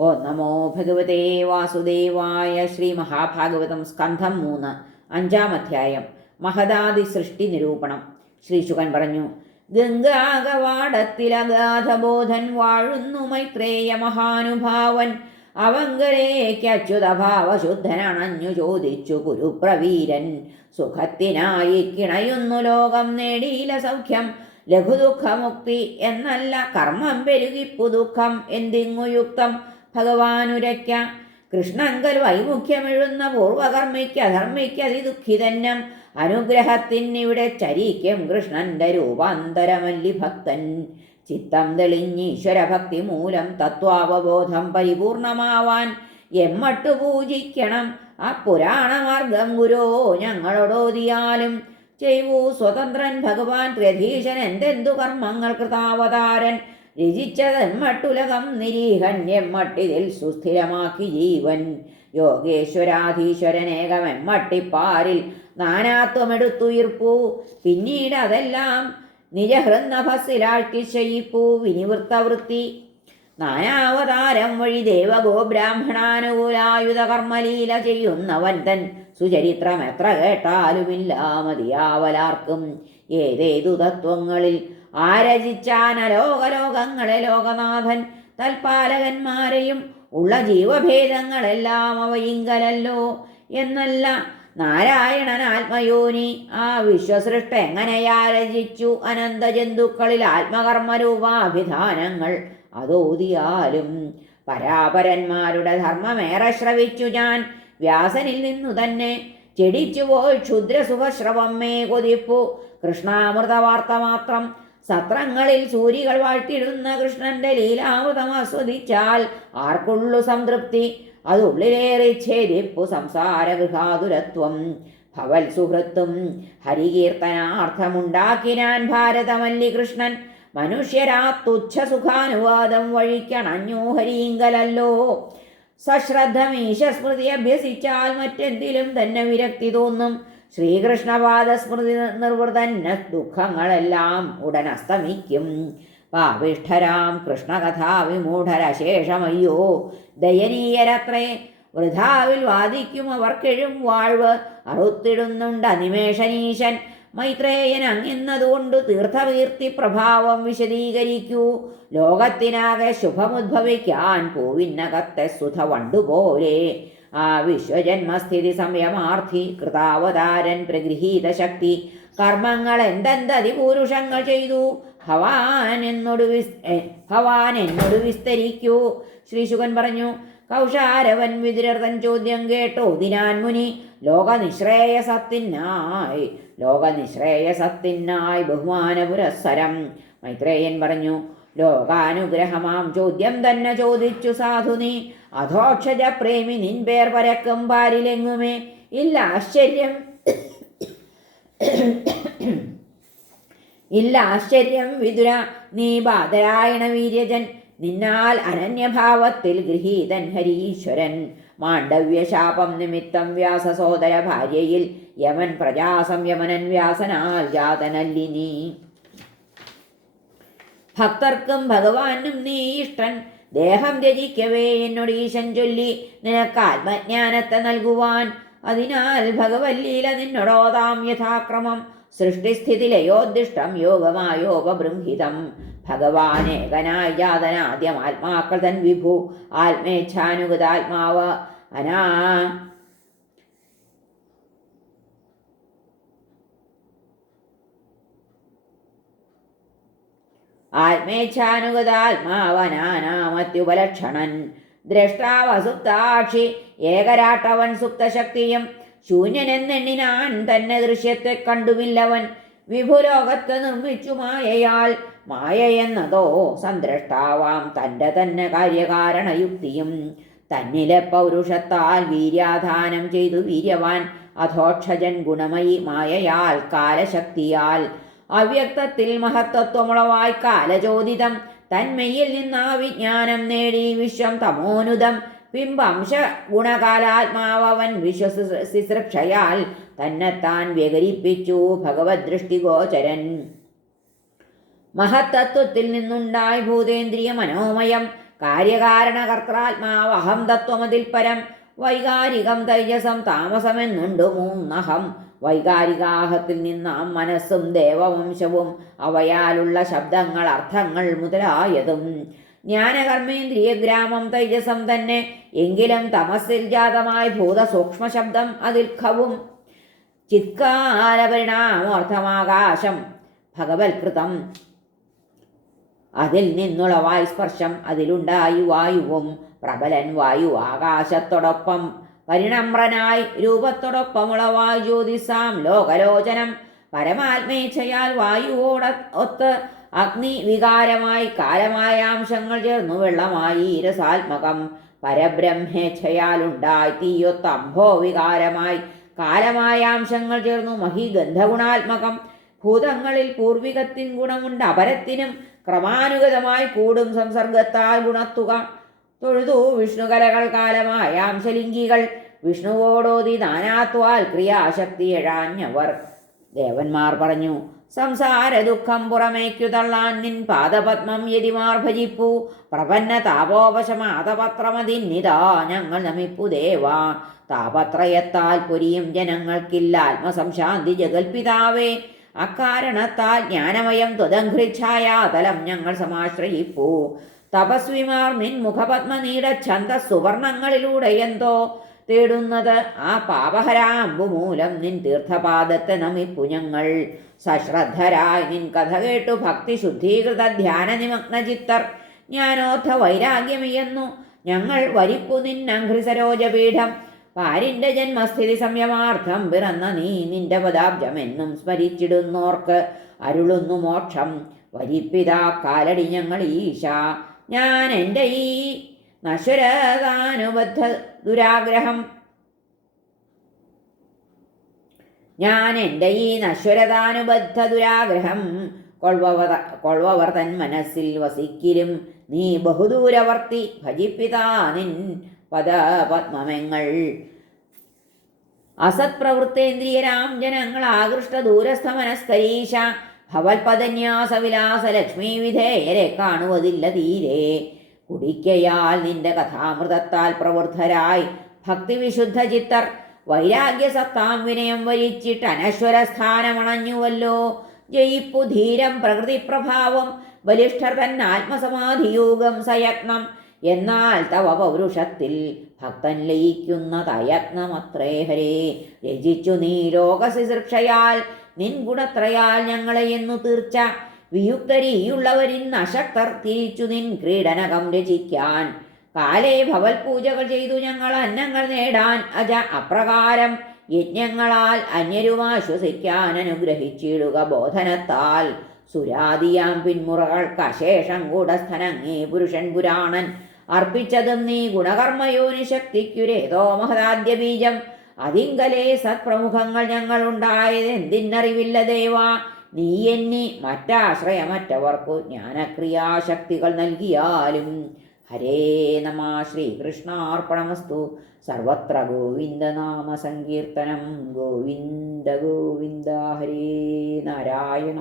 ഓ നമോ ഭഗവതേ വാസുദേവായ ശ്രീ മഹാഭാഗവതം സ്കന്ധം മൂന്ന് അഞ്ചാം അധ്യായം മഹദാദി സൃഷ്ടി നിരൂപണം. ശ്രീ ശുകൻ പറഞ്ഞു ഗംഗാകവാടത്തിലഗാധബോധൻ വാഴുന്നു മൈത്രേയ മഹാനുഭാവൻ. അവങ്കരേക്ക് അച്യുതഭാവശുദ്ധനണഞ്ഞു ചോദിച്ചു കുരുപ്രവീരൻ സുഖത്തിനായി കിണയുന്നു ലോകം നേടിയില സൗഖ്യം. ലഘുദുഃഖമുക്തി എന്നല്ല കർമ്മം പെരുകിപ്പു ദുഃഖം. എന്തിങ്ങു യുക്തം? ഭഗവാനുരയ്ക്ക കൃഷ്ണങ്കൽ വൈമുഖ്യമെഴുന്ന പൂർവകർമ്മിക്ക് അധർമ്മിക്ക് അതിദുഃഖിതന്നം അനുഗ്രഹത്തിനിവിടെ ചരിക്കും കൃഷ്ണന്റെ രൂപാന്തരമല്ലി ഭക്തൻ ചിത്തം തെളിഞ്ഞീശ്വരഭക്തി മൂലം തത്വാവബോധം പരിപൂർണമാവാൻ എമ്മട്ടു പൂജിക്കണം. ആ പുരാണമാർഗം ഗുരോ ഞങ്ങളോടോതിയാലും ചെയ്വു സ്വതന്ത്രൻ ഭഗവാൻ രഥീശൻ എന്തെന്തു കർമ്മങ്ങൾ കൃതാവതാരൻ. രചിച്ചതെമ്മട്ടുലകം നിരീഹണ്യെമ്മട്ടിതിൽ സുസ്ഥിരമാക്കി ജീവൻ. യോഗേശ്വരാധീശ്വരനേകമെമ്മട്ടിപ്പാരിൽ നാനാത്വമെടുത്തുയിർപ്പൂ. പിന്നീട് അതെല്ലാം നിജഹൃന്നഭസിലാഴ്ത്തി ചെയ്യിപ്പൂ വിനിവൃത്തവൃത്തി. നാനാവതാരം വഴി ദേവഗോ ബ്രാഹ്മണാനുകൂലായുധ കർമ്മലീല ചെയ്യുന്നവൻ തൻ സുചരിത്രം എത്ര കേട്ടാലുമില്ല മതിയാവലാർക്കും. ഏതേതു തത്വങ്ങളിൽ ആരചിച്ചാനലോകലോകങ്ങളെ ലോകനാഥൻ തൽപാലകന്മാരെയും ഉള്ള ജീവഭേദങ്ങളെല്ലാം അവയിങ്കലല്ലോ എന്നല്ല നാരായണൻ ആത്മയോനി ആ വിശ്വസൃഷ്ട എങ്ങനെയാ രചിച്ചു അനന്തജന്തുക്കളിൽ ആത്മകർമ്മരൂപാഭിധാനങ്ങൾ അതോതിയാലും പരാപരന്മാരുടെ ധർമ്മമേറെ ശ്രവിച്ചു ഞാൻ. വ്യാസനിൽ നിന്നു തന്നെ ചെടിച്ചുപോയി ക്ഷുദ്രസുഖശ്രവം മേ കൊതിപ്പു. കൃഷ്ണാമൃത വാർത്ത മാത്രം സത്രങ്ങളിൽ സൂര്യകൾ വാഴ്ത്തിയിടുന്ന കൃഷ്ണന്റെ ലീലാമൃതം ആസ്വദിച്ചാൽ ആർക്കുള്ളു സംതൃപ്തി? അതുള്ളിലേറെ ഛേദിപ്പു സംസാരഗൃഹാതുരത്വം. ഭവൽ സുഹൃത്തും ഹരികീർത്തനാർത്ഥമുണ്ടാക്കിനാൻ ഭാരതമല്ലി കൃഷ്ണൻ. മനുഷ്യരാ വഴിക്കണഞ്ഞോ ഹരീങ്കലല്ലോ സശ്രദ്ധമീശസ്മൃതി അഭ്യസിച്ചാൽ മറ്റെന്തിലും തന്നെ വിരക്തി തോന്നും. ശ്രീകൃഷ്ണപാദ സ്മൃതി നിർവൃതന്ന ദുഃഖങ്ങളെല്ലാം ഉടൻ അസ്തമിക്കും പാവിഷ്ഠരാം കൃഷ്ണകഥാ വിമൂഢരശേഷമയ്യോ ദയനീയരത്രേ വൃഥാവിൽ വാദിക്കും അവർക്കെഴും വാഴ്വ്. അറുത്തിടുന്നുണ്ട് അനിമേഷനീശൻ മൈത്രേയൻ അങ്ങിന്നതുകൊണ്ട് തീർത്ഥകീർത്തി പ്രഭാവം വിശദീകരിക്കൂ. ലോകത്തിനാകെ ശുഭമുദ്ഭവിക്കാൻ പൂവിന്നകത്തെ സുധ വണ്ടുപോലെ ആ വിശ്വജന്മസ്ഥിതി സംയമാർത്ഥി കൃതാവതാരൻ പ്രഗൃഹീത ശക്തി. കർമ്മങ്ങൾ എന്തെന്തതിപൂരുഷങ്ങൾ ചെയ്തു? ഭവാൻ എന്നോട് വിസ് ഭവാൻ എന്നോട് വിസ്തരിക്കൂ. ശ്രീശുഖൻ പറഞ്ഞു കൗശാരവൻ വിദുരർതൻ ചോദ്യം കേട്ടോ ദിനാൻ മുനി. ലോകനിശ്രേയസത്തിനായി ലോകനിശ്രേയസത്തിനായി ബഹുമാന പുരസ്സരം മൈത്രേയൻ പറഞ്ഞു ലോകാനുഗ്രഹമാം ചോദ്യം തന്നെ ചോദിച്ചു സാധു നീ അധോക്ഷജ പ്രേമി നിൻ പേർ പരക്കും പാരിലെങ്ങുമേ? ഇല്ല ആശ്ചര്യം. ഇല്ല ആശ്ചര്യം വിതുര. നീ ബാധരായണ വീര്യജൻ. നിന്നാൽ അനന്യഭാവത്തിൽ ഗൃഹീതൻ ഹരീശ്വരൻ. മാണ്ഡവ്യശാപം നിമിത്തം വ്യാസസോദര ഭാര്യയിൽ യമൻ പ്രജാസംയമനൻ വ്യാസനാൽ ജാതനല്ലി നീ. ഭക്തർക്കും ഭഗവാനും നീ ഇഷ്ടൻ. ദേഹം രചിക്കവേ എന്നോട് ഈശൻ ചൊല്ലി നിനക്ക് ആത്മജ്ഞാനത്തെ നൽകുവാൻ. അതിനാൽ ഭഗവല്ലീല നിന്നോടോതാം യഥാക്രമം. സൃഷ്ടിസ്ഥിതി ലയോദിഷ്ടം യോഗമായോപബൃംഹിതം ഭഗവാനേകനായ ജാതനാദ്യം ആത്മാക്കൾ തൻ വിഭു. ആത്മേച്ഛാനുഗതാത്മാവ്. അനാ ആത്മേച്ഛാനുഗതാത്മാവനാനാമത്യുപലക്ഷണൻ. ദ്രഷ്ടാവസുപ്താക്ഷി ഏകരാട്ടവൻ സുപ്തശക്തിയും ശൂന്യനെന്നെണ്ണിനാൻ തന്നെ ദൃശ്യത്തെ കണ്ടുമില്ലവൻ. വിഭുലോകത്ത് നിർമ്മിച്ചു മായയാൽ മായ എന്നതോ സന്ദ്രഷ്ടാവാം തന്റെ തന്നെ കാര്യകാരണയുക്തിയും. തന്നിലെ പൗരുഷത്താൽ വീര്യാധാനം ചെയ്തു വീര്യവാൻ അധോക്ഷജൻ ഗുണമയി മായയാൽ കാലശക്തിയാൽ. അവ്യക്തത്തിൽ മഹത്തത്വമുളവായി കാലചോദിതം. തന്മയിൽ നിന്നാ വിജ്ഞാനം നേടി വിശ്വം തമോനുദം. പിംബംശ ഗുണകാലാത്മാവൻ വിശ്വസിശ്രക്ഷയാൽ തന്നെത്താൻ വ്യകരിപ്പിച്ചു ഭഗവത് ദൃഷ്ടിഗോചരൻ മഹത്തത്വത്തിൽ നിന്നുണ്ടായി ഭൂതേന്ദ്രിയ മനോമയം. കാര്യകാരണകർത്താത്മാവഹം തത്വമതിൽ പരം. വൈകാരികം തൈജസം താമസമെന്നുണ്ട് മൂന്നഹം വൈകാരികാഹത്തിൽ നിന്നാം മനസ്സും ദേവവംശവും അവയാലുള്ള ശബ്ദങ്ങൾ അർത്ഥങ്ങൾ മുതലായതും. ജ്ഞാനകർമ്മേന്ദ്രിയ ഗ്രാമം തൈജസം തന്നെ. എങ്കിലും തമസിൽ ജാതമായ ഭൂതസൂക്ഷ്മ ശബ്ദം ഖവും ചിത്കാലപരിണാമോർത്ഥമാകാശം ഭഗവത്കൃതം. അതിൽ നിന്നുള്ള സ്പർശം അതിലുണ്ടായി വായുവും. പ്രബലൻ വായു ആകാശത്തോടൊപ്പം പരിണമ്രനായി രൂപത്തോടൊപ്പമുളവായി ജ്യോതിസാം ലോകലോചനം പരമാത്മേച്ഛയാൽ വായുവോട ഒത്ത് അഗ്നി വികാരമായി കാലമായ അംശങ്ങൾ ചേർന്നു വെള്ളമായി രസാത്മകം പരബ്രഹ്മേച്ഛയാലുണ്ടായി തീയൊത്ത അംഭോ വികാരമായി കാലമായ അംശങ്ങൾ ചേർന്നു മഹി ഗന്ധഗുണാത്മകം ഭൂതങ്ങളിൽ പൂർവികത്തിൻ ഗുണമുണ്ട് അപരത്തിനും ക്രമാനുഗതമായി കൂടും സംസർഗത്താൽ ഗുണത്തുക തൊഴുതു വിഷ്ണുകലകൾ കാലമായ അംശലിംഗികൾ. വിഷ്ണുവോടോതി നാനാത്വാൽ ക്രിയാശക്തി എഴാഞ്ഞവർ. ദേവന്മാർ പറഞ്ഞു സംസാര ദുഃഖം പുറമേക്കു തള്ളാൻ നിൻ പാദപത്മം യതിമാർ ഭജിപ്പു. പ്രപന്ന താപോപശമാതപത്രമതിന്നിതാ ഞങ്ങൾ നമിപ്പു ദേവാ. താപത്രയത്താൽ പൊരിയും ജനങ്ങൾക്കില്ല ആത്മസംശാന്തി ജഗൽപിതാവേ. അക്കാരണത്താൽ ജ്ഞാനമയം ത്വതംഘ്രിച്ഛായാതലം ഞങ്ങൾ സമാശ്രയിപ്പൂ. തപസ്വിമാർ നിൻ മുഖപത്മ നീട ഛന്ദ സുവർണങ്ങളിലൂടെ എന്തോ തേടുന്നത്? ആ പാപഹരാമ്പു മൂലം നിൻ തീർത്ഥപാദത്തെ നമി ഞങ്ങൾ. സശ്രദ്ധരായി നിൻ കഥ കേട്ടു ഭക്തി ശുദ്ധീകൃത ധ്യാന നിമഗ്ന ചിത്തർ. ജ്ഞാനോർത്ഥ വൈരാഗ്യമിയെന്നു ഞങ്ങൾ വരിപ്പു നിൻ അഘ്രിസരോജപീഠം പാരിന്റെ ജന്മസ്ഥിതി സംയമാർത്ഥം പിറന്ന നീ നിന്റെ പദാബ്ജമെന്നും സ്മരിച്ചിടുന്നോർക്ക് അരുളുന്നു മോക്ഷം. വരിപ്പിതാ കാലടി ഞങ്ങൾ ഈശ. ഞാൻ എന്റെ ഈ നശ്വരതാനുബദ്ധ ദുരാഗ്രഹം. ഞാൻ എന്റെ ഈ നശ്വരതാനുബദ്ധ ദുരാഗ്രഹം കൊൾവവത കൊൾവവർ തൻ മനസ്സിൽ വസിക്കിലും നീ ബഹുദൂരവർത്തി ഭജിപ്പിതാ നിൻ പദപത്മങ്ങൾ അസത്പ്രവൃത്തേന്ദ്രിയരാം ജനങ്ങൾ ആകൃഷ്ട ദൂരസ്ഥ മനസ്കരീശ ഭവൽപദന്യാസ വിലാസ ലക്ഷ്മി വിധേയരെ കാണുവതില്ല തീരെ. കുടിക്കയാൽ നിന്റെ കഥാമൃതത്താൽ പ്രവൃദ്ധരായി. ഭക്തിവിശുദ്ധ ചിത്തർ വൈരാഗ്യസത്താം വിനയം വരിച്ചിട്ട് അനശ്വര സ്ഥാനമണഞ്ഞുവല്ലോ ജയിപ്പു ധീരം പ്രകൃതിപ്രഭാവം ബലിഷ്ഠർ തൻ ആത്മസമാധിയോഗം സയത്നം. എന്നാൽ തവ പൗരുഷത്തിൽ ഭക്തൻ ലയിക്കുന്ന തയത്നമത്രേ ഹരേ. രചിച്ചു നീ ലോകശുശ്രൂഷയാൽ നിൻ ഗുണത്രയാൽ ഞങ്ങളെ എന്നു തീർച്ച. വിയുക്തരിയുള്ളവരിൻ അശക്തർ തിരിച്ചു നിൻ ക്രീഡനകം രചിക്കാൻ. കാലേ ഭവൽ പൂജകൾ ചെയ്തു ഞങ്ങൾ അന്നങ്ങൾ നേടാൻ. അജ അപ്രകാരം യജ്ഞങ്ങളാൽ അന്യരുമാശ്വസിക്കാൻ അനുഗ്രഹിച്ചിടുക ബോധനത്താൽ. സുരാദിയാം പിന്മുറകൾക്ക് അശേഷം കൂടസ്ഥനങ്ങേ പുരുഷൻ പുരാണൻ. അർപ്പിച്ചതും നീ ഗുണകർമ്മയോനി ശക്തിക്കുരേതോ മഹദാദ്യ ബീജം. അതിങ്കലേ സത്പ്രമുഖങ്ങൾ ഞങ്ങൾ ഉണ്ടായത് എന്തിനറിവില്ല ദേവാ. നീ എന്നി മറ്റാശ്രയമറ്റവർക്കു ജ്ഞാനക്രിയാശക്തികൾ നൽകിയാലും ഹരേ നമ ശ്രീകൃഷ്ണാർപ്പണമസ്തു. സർവത്ര ഗോവിന്ദനാമ സങ്കീർത്തനം. ഗോവിന്ദ ഗോവിന്ദ ഹരേ നാരായണ.